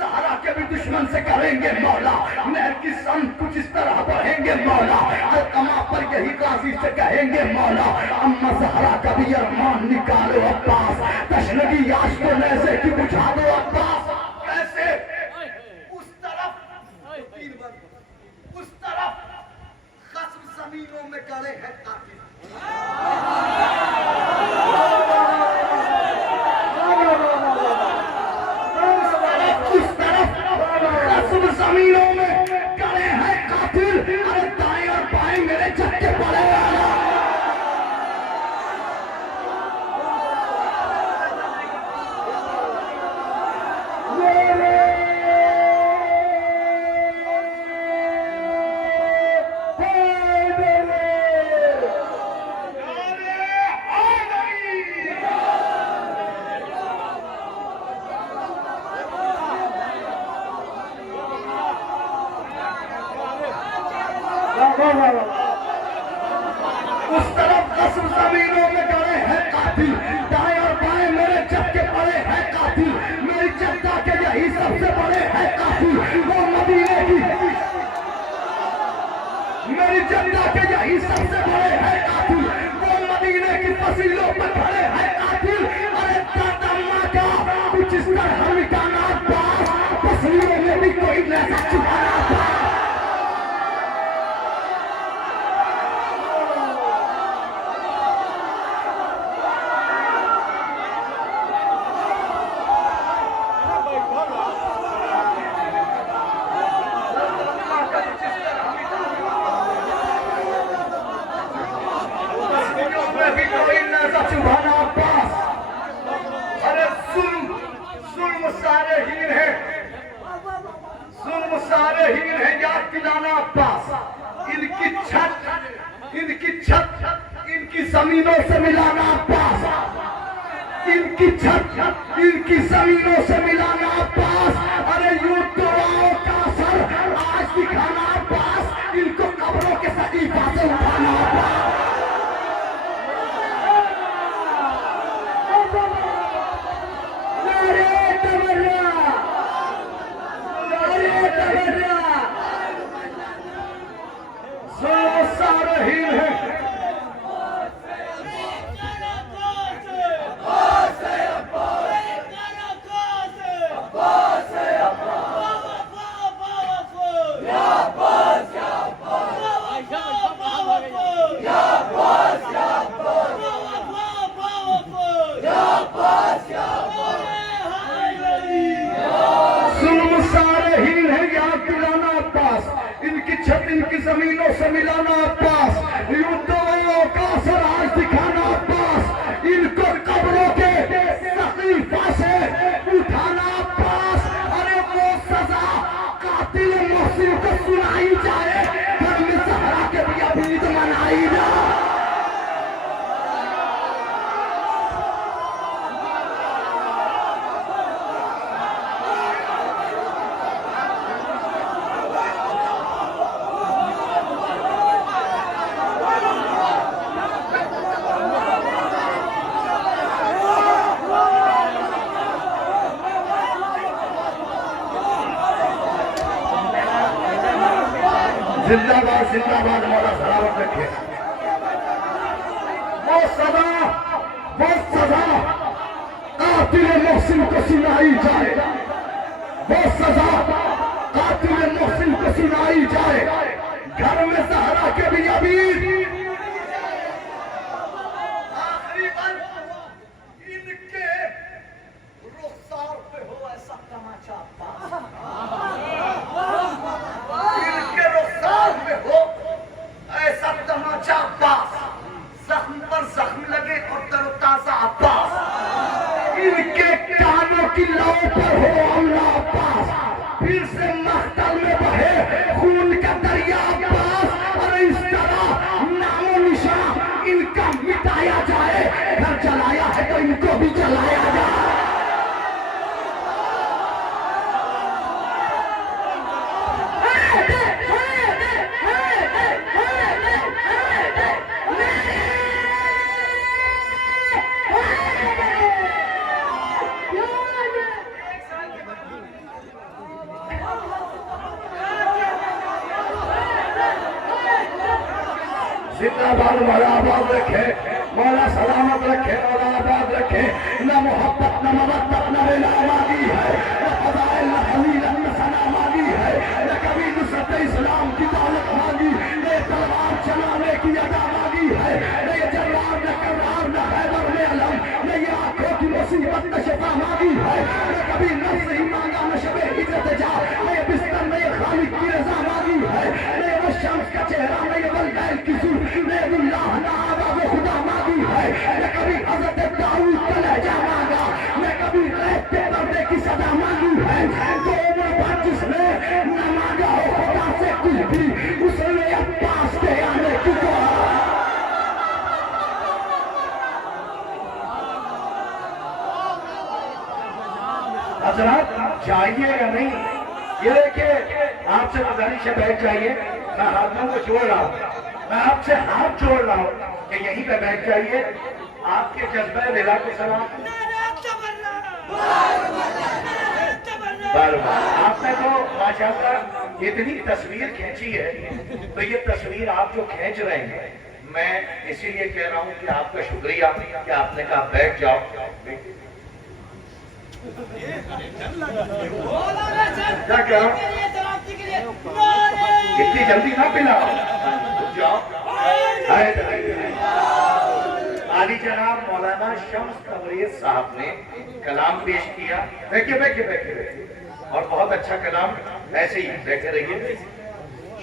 सहारा के भी दुश्मन से करेंगे मौला। नहर की संग कुछ इस तरह बढ़ेंगे मौला, अलकमा पर यही गाजी से कहेंगे मौला। अम्मा जहरा का भी अरमान निकालो अब्बास, तशनगी आश को नैज़े की बुझा दो अब्बास। कैसे उस तरफ खस्म जमीनों में गड़े हैं कातिल, जमीनों में गड़े हैं कातिल। अरे दाएं और बाएं मेरे चक्के पड़े उस तरफ कसम जमीनों में गड़े हैं कातिल, दाएं और बाएं मेरे चक्के पड़े हैं कातिल। मेरी जनता के यही सबसे बड़े हैं कातिल, वो मदीने की मेरी जनता के यही सबसे बड़े हैं कातिल, वो मदीने की फसीलों पर खड़े हैं कातिल। अरे दादा का कुछ इस तरह मिटाना पास, फसलियों में भी कोई नैज़ा छुपाना पास। अरे जुल्म सारे हीन है याद दिलाना अब्बास। इनकी छत इनकी जमीनों से मिलाना अब्बास, इनकी छत इनकी जमीनों से मिलाना अब्बास। अरे यूं दुआओं का असर आज दिखाना अब्बास, इनको कब्रों के सकीफा से उठाना अब्बास। इनकी जमीनों से मिलाना अब्बास, युद्धों का असर आज दिखाना अब्बास, इनको कब्रों के सकीफा से उठाना अब्बास। जिंदाबाद जिंदाबाद, मौला सलामत रखे। वो सजा कातिल मोहसिन को सुनाई जाए, वो सजा कातिल मोहसिन को सुनाई जाए। घर में सहरा के भी अबीर, आखिरी बार इनके रुखसार पे हो ऐसा तमाचा पास, इनके रुखसार पे हो ऐसा तमाचा पास, जख्म पर जख्म लगे और तरोताजा अब्बास, इनके कानों की लौ पर हो अल्लाह पास, फिर से मख्तल में बहे खून का दरिया पास। और इस तरह नामो निशान इनका मिटाया जाए। घर जलाया है तो इनको भी जलाया जाए। जिंदाबाद, मौला आबाद रखे, मौला सलामत रखे, मौला आबाद रखे। न मोहब्बत न मवद्दत न वेला मांगी है, न फज़ाइल न फजीलत न सना मांगी है, न कभी नुसरत इस्लाम की दौलत मांगी, न तलवार चलाने की अदा मांगी है, न ये जल्लाद न कर्रार न हैदर न अलम, न ये आंखों की मुसीबत न शिफा मांगी है, न कभी नफ्स ही मांगा न शबे हिजरत जा, न ये बिस्तर न ये खालिक की रजा मांगी है, न ये वो शम्स का चेहरा न ये वल्दैल की सूरत, खुदा मांगी है, न कभी हज़रत दाऊद का लहजा मांगा, न कभी रेत पे दर्दे की सदा मांगी है। तो उम्र भर जिसने न मांगा हो खुदा से कुछ भी, उसने अब्बास के आने की दुआ। हजरत चाहिए या नहीं, ये देखिए आपसे गुजारिश है बैठ जाइए। मैं हाथों को जोड़ रहा हूँ, मैं आपसे हाथ जोड़ रहा हूँ कि यहीं पे बैठ जाइए। आपके जज्बा विला को सलाम। आपने तो माशाअल्लाह इतनी तस्वीर खींची है, तो ये तस्वीर आप जो खींच रहे हैं, मैं इसीलिए कह रहा हूँ कि आपका शुक्रिया कि आपने कहा बैठ जाओ। क्या कह रहा हूँ, इतनी जल्दी ना पिलाओ, जाओ। आली जनाब मौलाना शम्स तबरेज साहब ने कलाम पेश किया। बैठिए बैठिए बैठिए बैठिए, और बहुत अच्छा कलाम, ऐसे ही बैठे रहिए।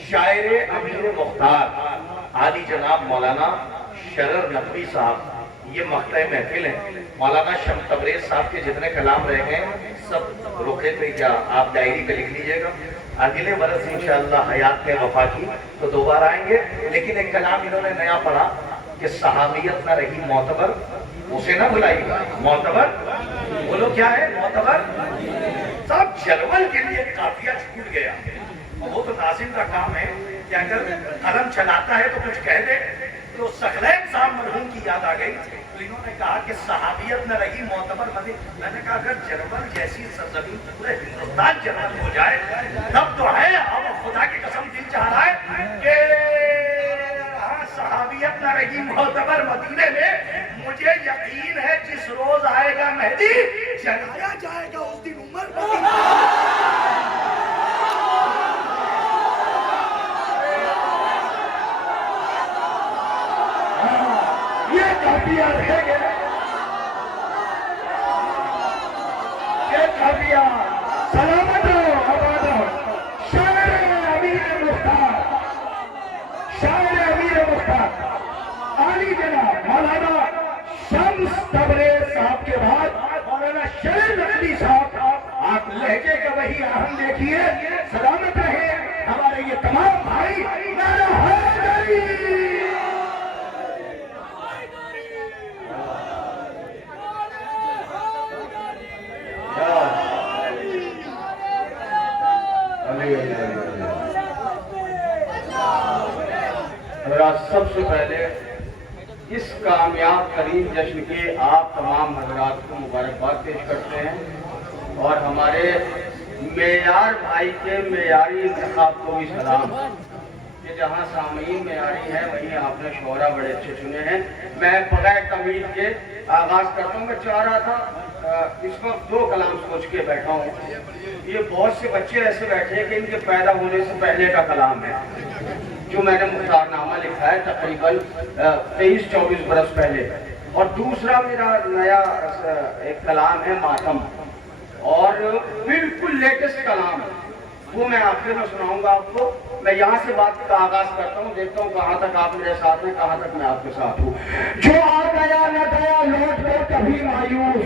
शायरे अमीर मुख्तार आली जनाब मौलाना शरर नकवी साहब, ये मख्ता महफिल है। मौलाना शम्स तबरेज साहब के जितने कलाम रहे हैं सब रुखे पे, क्या आप डायरी पे लिख लीजिएगा। अगले बरस इंशाअल्लाह हयात में वफा की तो दोबारा आएंगे। लेकिन एक कलाम इन्होंने नया पढ़ा कि सहाबियत न रही मोतबर, उसे ना भुलाइएगा। मोतबर बोलो क्या है मोतबर? सब जलवल के लिए काफिया छूट गया, और वो तो नाज़िम का काम है कि अगर कलम चलाता है तो कुछ कह दे। तो सकलैन साहब मरहूम की याद आ गई, तो इन्होंने कहा कि सहाबियत न रही मोतबर मदी। मैंने कहा अगर जर्मन जैसी सरजमीन पूरे हिंदुस्तान जर्मन हो जाए तब तो है। अब खुदा की कसम दिल चाह रहा है कि हाँ सहाबियत न रही मोतबर मदीने में। मुझे यकीन है जिस रोज आएगा मेहदी जलाया जाएगा उस दिन उमर। काफिया रहेंगे, ये काफिया सलामत हो आबाद हो। शायर अमीर मुख्तार, शायर अमीर मुख्तार आली जनाब मौलाना शम्स तबरेज साहब के बाद मौलाना शरर नकवी साहब, आप लहजे का वही आहम देखिए। सलामत रहे हमारे ये तमाम भाई। नारा हैदरी। सबसे पहले इस कामयाब तरीन जश्न के आप तमाम हजरात को मुबारकबाद पेश करते हैं, और हमारे मेयार भाई के मेयारी इंतखाब को भी सलाम। कि जहाँ सामीन में आ रही है वहीं आपने शोरा बड़े अच्छे चुने हैं। मैं बगैर तमीज के आगाज करता हूँ। मैं चाह रहा था इस वक्त 2 कलाम सोच के बैठा हूँ। ये बहुत से बच्चे ऐसे बैठे हैं कि इनके पैदा होने से पहले का कलाम है जो मैंने मुख्तारनामा लिखा है तकरीबन 23-24 बरस पहले। और दूसरा मेरा नया एक कलाम है मातम, और बिल्कुल लेटेस्ट कलाम है, वो मैं आखिर में सुनाऊंगा आपको। मैं यहाँ से बात का आगाज करता हूँ, देखता हूँ कहाँ तक आप मेरे साथ हैं, कहाँ तक मैं आपके साथ हूँ। जो आ गया न गया लौट कर कभी मायूस,